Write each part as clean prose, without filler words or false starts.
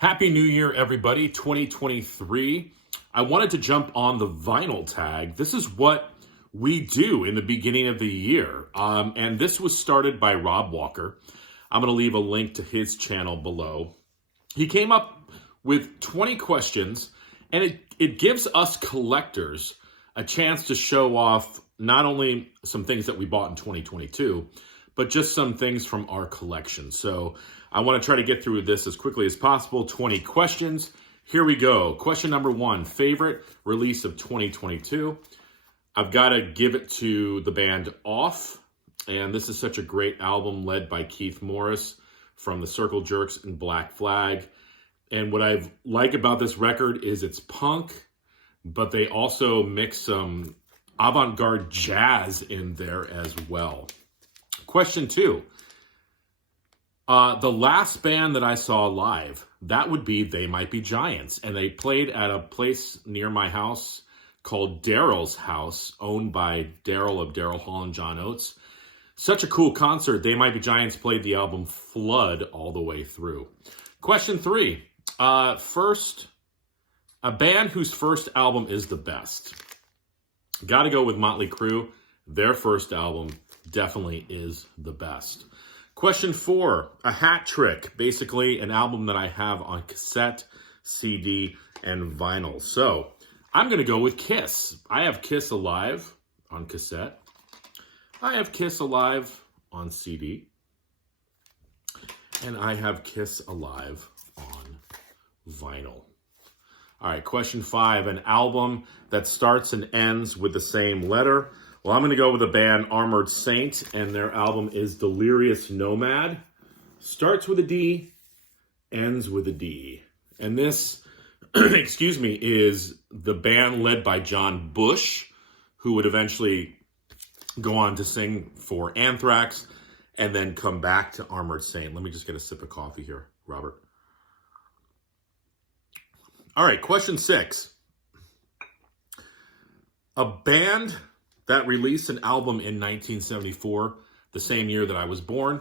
Happy New Year, everybody, 2023. I wanted to jump on the vinyl tag. This is what we do in the beginning of the year. And this was started by Rob Walker. I'm going to leave a link to his channel below. He came up with 20 questions, and it gives us collectors a chance to show off not only some things that we bought in 2022, but just some things from our collection. So I want to try to get through this as quickly as possible. 20 questions. Here we go. Question number 1, favorite release of 2022. I've got to give it to the band Off. And this is such a great album led by Keith Morris from the Circle Jerks and Black Flag. And what I like about this record is it's punk, but they also mix some avant-garde jazz in there as well. Question 2. The last band that I saw live, that would be They Might Be Giants. And they played at a place near my house called Daryl's House, owned by Daryl of Daryl Hall and John Oates. Such a cool concert. They Might Be Giants played the album Flood all the way through. Question 3. First, a band whose first album is the best. Got to go with Motley Crue. Their first album definitely is the best. Question 4, a hat trick, basically an album that I have on cassette, CD, and vinyl. So I'm going to go with Kiss. I have Kiss Alive on cassette. I have Kiss Alive on CD. And I have Kiss Alive on vinyl. All right, question 5, an album that starts and ends with the same letter. Well, I'm going to go with the band Armored Saint, and their album is Delirious Nomad. Starts with a D, ends with a D. And this, excuse me, is the band led by John Bush, who would eventually go on to sing for Anthrax and then come back to Armored Saint. Let me just get a sip of coffee here, Robert. All right, question 6. A band that released an album in 1974, the same year that I was born.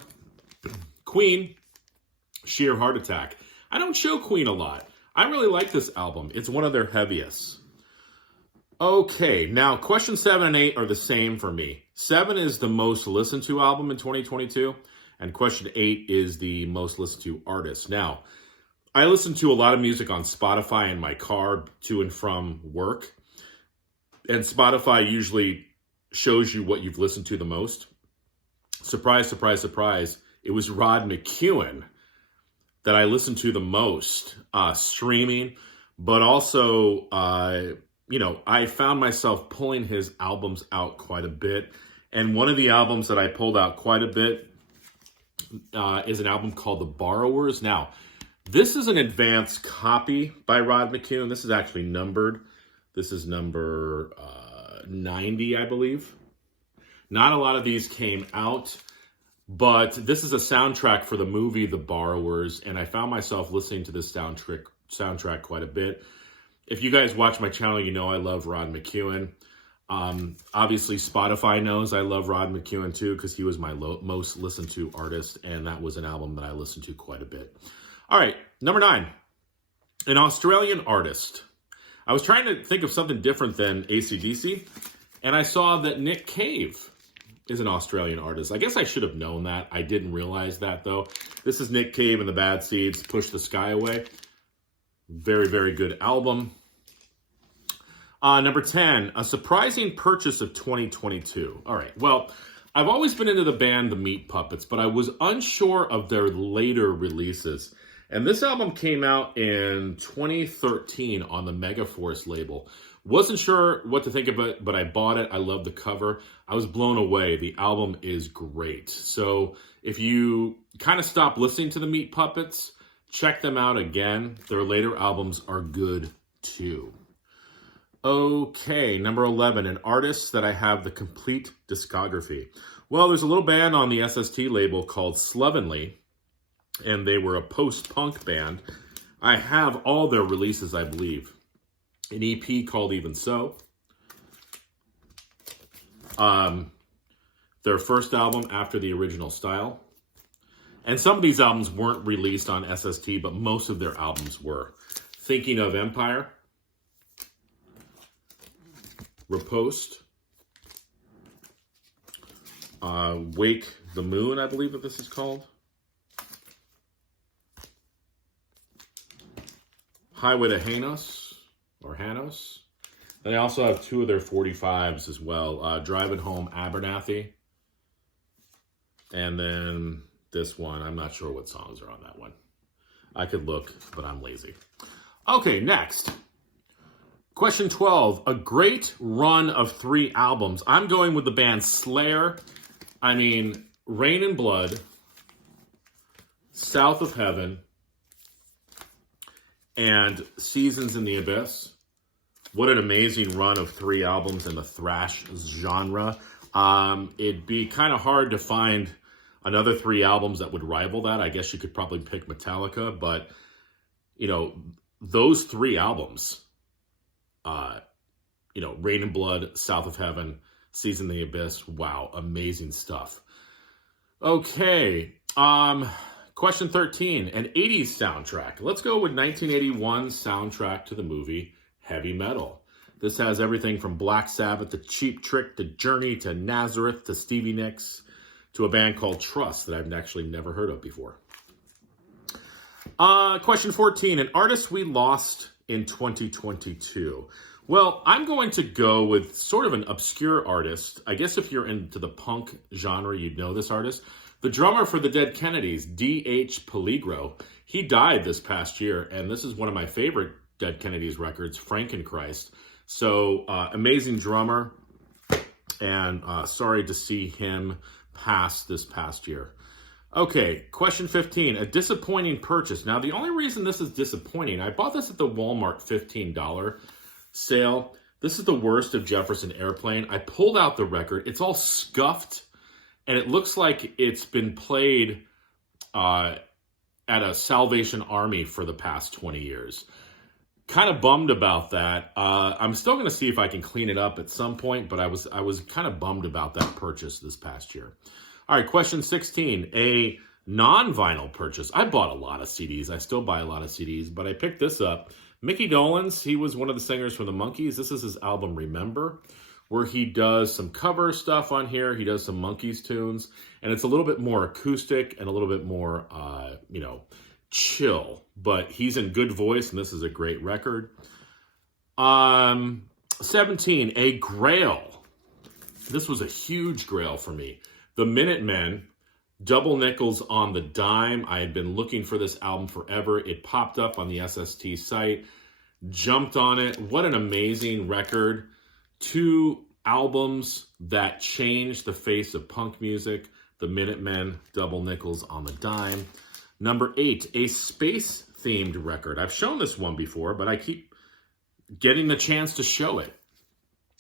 Queen, Sheer Heart Attack. I don't show Queen a lot. I really like this album. It's one of their heaviest. Okay, now question 7 and 8 are the same for me. 7 is the most listened to album in 2022, and question 8 is the most listened to artist. Now, I listen to a lot of music on Spotify in my car to and from work, and Spotify usually shows you what you've listened to the most. Surprise, surprise, surprise. It was Rod McEwen that I listened to the most streaming, but also, I found myself pulling his albums out quite a bit. And one of the albums that I pulled out quite a bit is an album called The Borrowers. Now, this is an advanced copy by Rod McEwen. This is actually numbered. This is number 90, I believe. Not a lot of these came out, but this is a soundtrack for the movie The Borrowers, and I found myself listening to this soundtrack quite a bit. If you guys watch my channel, you know I love Rod McEwen. Obviously, Spotify knows I love Rod McEwen too, because he was my most listened to artist, and that was an album that I listened to quite a bit. All right, number 9, an Australian artist. I was trying to think of something different than AC/DC, and I saw that Nick Cave is an Australian artist. I guess I should have known that. I didn't realize that, though. This is Nick Cave and the Bad Seeds, Push the Sky Away. Very, very good album. Number 10, a surprising purchase of 2022. All right, well, I've always been into the band The Meat Puppets, but I was unsure of their later releases. And this album came out in 2013 on the Megaforce label. Wasn't sure what to think of it, but I bought it. I love the cover. I was blown away. The album is great. So if you kind of stop listening to the Meat Puppets, check them out again. Their later albums are good too. Okay, number 11, an artist that I have the complete discography. Well, there's a little band on the SST label called Slovenly, and they were a post-punk band. I have all their releases, I believe. An EP called Even So. Their first album, After the Original Style. And some of these albums weren't released on SST, but most of their albums were. Thinking of Empire, Riposte, Wake the Moon, I believe that this is called. Highway to Hanos, or Hanos. They also have 2 of their 45s as well. Driving Home, Abernathy. And then this one, I'm not sure what songs are on that one. I could look, but I'm lazy. Okay, next. Question 12, a great run of 3 albums. I'm going with the band Slayer. I mean, Rain and Blood, South of Heaven, and Seasons in the Abyss. What an amazing run of 3 albums in the thrash genre. It'd be kind of hard to find another 3 albums that would rival that. I guess you could probably pick Metallica, but, you know, those 3 albums, you know, Rain and Blood, South of Heaven, Season in the Abyss, wow, amazing stuff. Okay, question 13, an 80s soundtrack. Let's go with 1981 soundtrack to the movie Heavy Metal. This has everything from Black Sabbath to Cheap Trick to Journey to Nazareth to Stevie Nicks to a band called Trust that I've actually never heard of before. Question 14, an artist we lost in 2022. Well, I'm going to go with sort of an obscure artist. I guess if you're into the punk genre, you'd know this artist. The drummer for the Dead Kennedys, D.H. Peligro. He died this past year, and this is one of my favorite Dead Kennedys records, Frankenchrist. So, amazing drummer, and sorry to see him pass this past year. Okay, question 15, a disappointing purchase. Now, the only reason this is disappointing, I bought this at the Walmart $15 sale. This is the worst of Jefferson Airplane. I pulled out the record. It's all scuffed, and it looks like it's been played at a Salvation Army for the past 20 years. Kind of bummed about that. I'm still going to see if I can clean it up at some point, but I was kind of bummed about that purchase this past year. All right, question 16, a non-vinyl purchase. I bought a lot of CDs. I still buy a lot of CDs, but I picked this up. Mickey Dolenz, he was one of the singers from the Monkees. This is his album Remember, where he does some cover stuff on here. He does some Monkees tunes, and it's a little bit more acoustic and a little bit more, you know, chill. But he's in good voice, and this is a great record. 17, a Grail. This was a huge Grail for me. The Minutemen, Double Nickels on the Dime. I had been looking for this album forever. It popped up on the SST site. Jumped on it. What an amazing record. 2 albums that changed the face of punk music. The Minutemen, Double Nickels on the Dime. Number 8, a space-themed record. I've shown this one before, but I keep getting the chance to show it.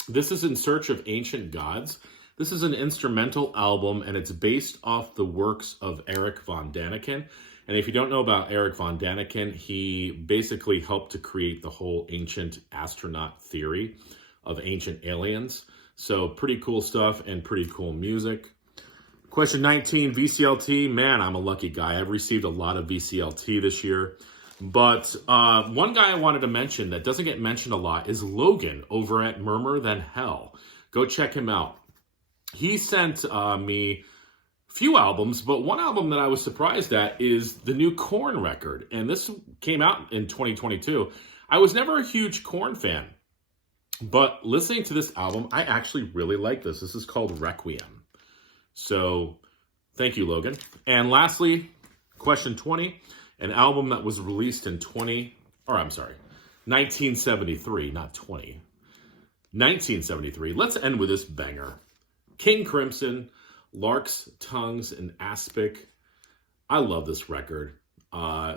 This is In Search of Ancient Gods. This is an instrumental album, and it's based off the works of Eric von Daniken. And if you don't know about Eric von Daniken, he basically helped to create the whole ancient astronaut theory of ancient aliens. So pretty cool stuff and pretty cool music. Question 19, VCLT. Man, I'm a lucky guy. I've received a lot of VCLT this year. But one guy I wanted to mention that doesn't get mentioned a lot is Logan over at Murmur Than Hell. Go check him out. He sent me a few albums, but one album that I was surprised at is the new Korn record. And this came out in 2022. I was never a huge Korn fan, but listening to this album, I actually really like this. This is called Requiem. So thank you, Logan. And lastly, question 20, an album that was released in 1973, not 20. 1973. Let's end with this banger. King Crimson, Lark's Tongues, and Aspic. I love this record.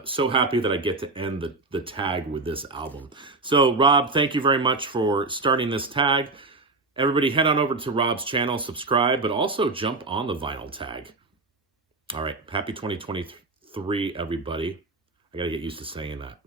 So happy that I get to end the tag with this album. So, Rob, thank you very much for starting this tag. Everybody head on over to Rob's channel, subscribe, but also jump on the vinyl tag. All right, happy 2023, everybody. I got to get used to saying that.